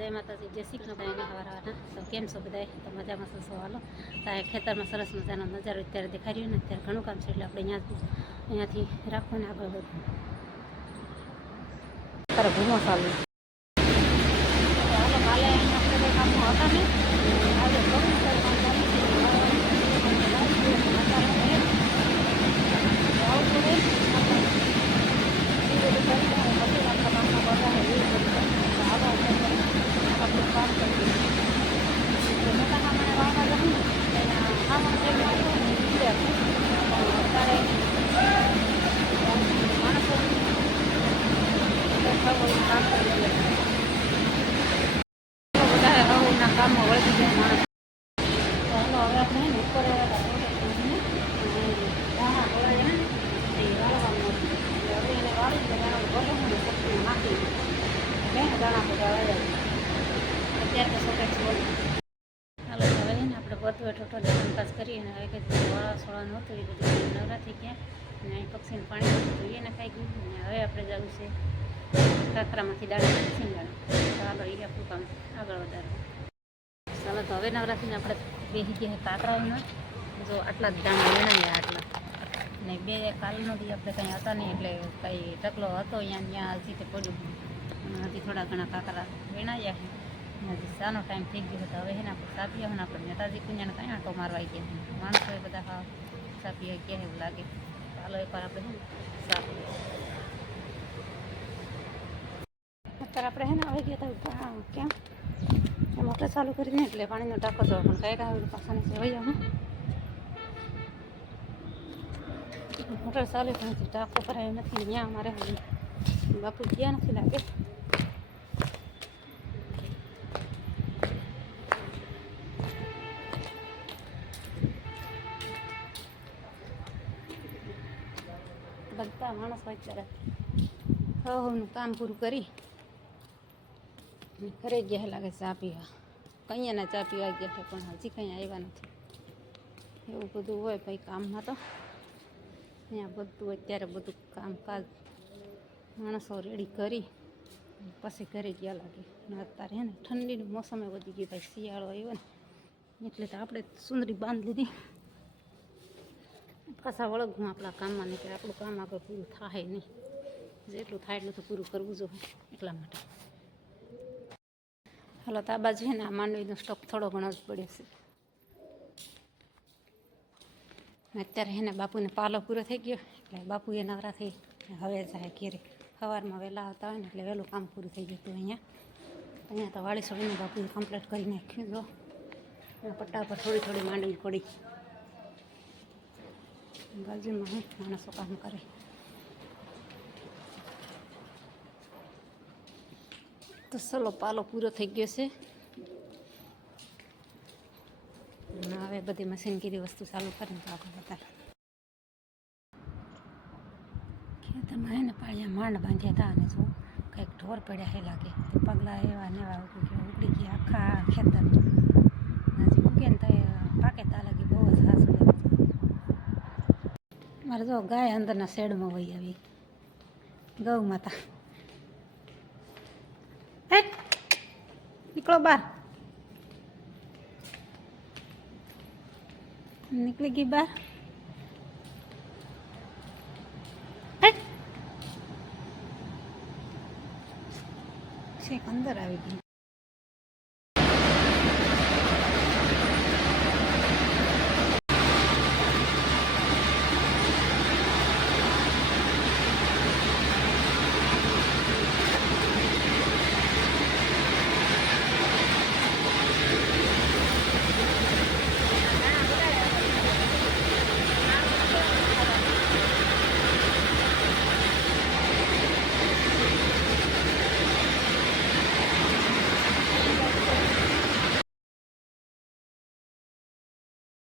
જય માતાજી, જય શ્રી કૃષ્ણ બધાને. હવારના તો કેમ છો બધા તો મજામાં છો છો હાલો? તો આ ખેતરમાં સરસ મજાનો નજારો અત્યારે દેખાઈ રહ્યો ને, અત્યારે ઘણું કામ છે એટલે આપણે અહીંયા અહીંયાથી રાખવું ને આગળ તારે ઘૂમો ચાલુ હાલો કાલે અહીંયા આપણે કંઈ કામો હતા નહીં આજે ઘણું બધું કામ ચાલુ છે. આવું પડે. એ બધું કરી અને પછી આપણા કામમાં બધા એ બધું કરી. તો હાલો આપણે આપણું કામ કરીએ. તો મોટા કામને વાવવા જવું ને, એના હાવણ જેવું આવ્યું ને, એ ઈડે હતું. પણ અત્યારે માણસો કામ કરી રહ્યા છે વધારે રહોના કામમાં તો હવે આપણે ઉપર દાણા ગોળાય ને એ વાળવાનું હવે એને વાળી દાણા બધા વાળ્યા અત્યારે તો હાલો હવે આપણે બધું ટોટલ કામકાજ કરીએ. અને હવે કંઈક વાળા સોળાનું હતું, એ બધું નવરા થઈ ગયા. અને અહીં પક્ષીને પાણી જોઈએ ખાઈ ગયું. અને હવે આપણે જવું છે કાકરામાંથી દાણા છીંગાણા તો આગળ એ આપણું કામ આગળ વધારવું ચાલો તો હવે નવરાત્રિને આપણે બેસી ગયા કાકરાઓના જો આટલા જ દાણા વેણાયા આટલા. ને બે કાલનો દી આપણે કંઈ હતા નહીં, એટલે કંઈ ટકલો હતો અહીંયા, ત્યાં હજી તે પડ્યું હજી થોડા ઘણા કાકરા વેણાયા છે હજી સાનો ટાઈમ થઈ ગયો હતો. હવે એના આપણે સાપી આવે ને આપણે નેતાજી કુંજાને કંઈ આંટો મારવા ગયા માણસો એ બધા હા સાપી ગયા એવું લાગે. ચાલો એકવાર આપણે છે ને સાપી અત્યારે આપણે હે ને આવી ગયા હતા ક્યાં મોટર ચાલુ કરીને એટલે પાણીનો ટાંકો જવા પણ કઈ કાંઈ પાછાની હોય આવું મોટર ચાલુ પણ ટાંકો ભરાયો નથી અહીંયા અમારે બાપુ ગયા નથી લાગે. બધા માણસો અત્યારે હવનું કામ પૂરું કરી ઘરે ગયા લાગે ચા પીવા. કંઈના ચા પીવા ગયા છે, પણ હજી કંઈ આવ્યા નથી. એવું બધું હોય ભાઈ કામમાં તો. અહીંયા બધું, અત્યારે બધું કામકાજ માણસો રેડી કરી, પછી ઘરે ગયા લાગે. અત્યારે હે ને ઠંડીની મોસમે વધી ગઈ ભાઈ શિયાળો આવ્યો ને, એટલે તો આપણે સુંદરી બાંધી લીધી. પાછા વળગું આપણા કામમાં, નહીં કે આપણું કામ આગળ પૂરું થાય નહીં. જેટલું થાય એટલું તો પૂરું કરવું જોઈએ એટલા માટે. હાલો તો આ બાજુ છે ને આ માંડવીનો સ્ટોક થોડો ઘણો જ પડ્યો છે. અત્યારે એને બાપુને પાલો પૂરો થઈ ગયો, એટલે બાપુ એ નવરા થઈ હવે જાય ઘેરે. સવારમાં વહેલા આવતા હોય ને એટલે વહેલું કામ પૂરું થઈ ગયું હતું અહીંયા. અહીંયા તો વાળી સોળીને બાપુએ કમ્પ્લીટ કરી નાખ્યું જો. પટ્ટા પર થોડી થોડી માંડવી પડી. બાજુમાં માણસો કામ કરે તો ચલો પાલો પૂરો થઈ ગયો છે. હવે બધી મશીનગીરી વસ્તુ ચાલુ કરીને તો આગળ વધારે ખેતરમાં એને પાળિયા માંડ બાંધ્યા હતા અને જો કંઈક ઢોર પડ્યા હે લાગે. પગલાં એવા ને એવા ઉગડી ગયા આખા ખેતર. હજી ઉગે ને તો પાકે તા લાગી બહુ જ હાસું મારે જો ગાય અંદરના શેડમાં વહી આવી. ગૌ માતા. નીકળો બહાર નીકળી ગઈ બહાર અંદર આવી ગઈ.